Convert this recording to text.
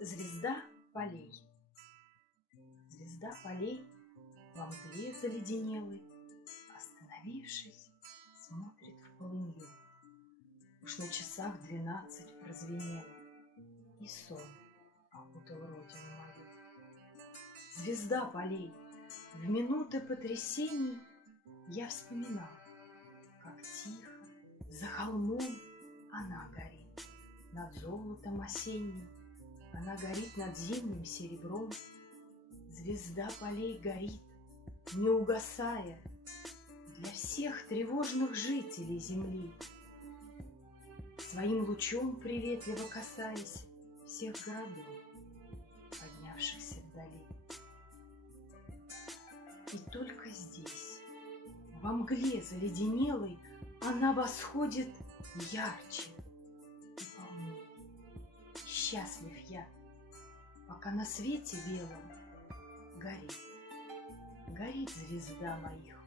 Звезда полей. Звезда полей во мгле заледенелой, остановившись, смотрит в полынью. Уж на часах 12 прозвенело, и сон окутал родину мою. Звезда полей, в минуты потрясений я вспоминал, как тихо за холмом она горит над золотом осенним, она горит над зимним серебром. Звезда полей горит, не угасая, для всех тревожных жителей земли, своим лучом приветливо касаясь всех городов, поднявшихся вдали. И только здесь, во мгле заледенелой, она восходит ярче и полнее. Счастлив я, пока на свете белом горит звезда моих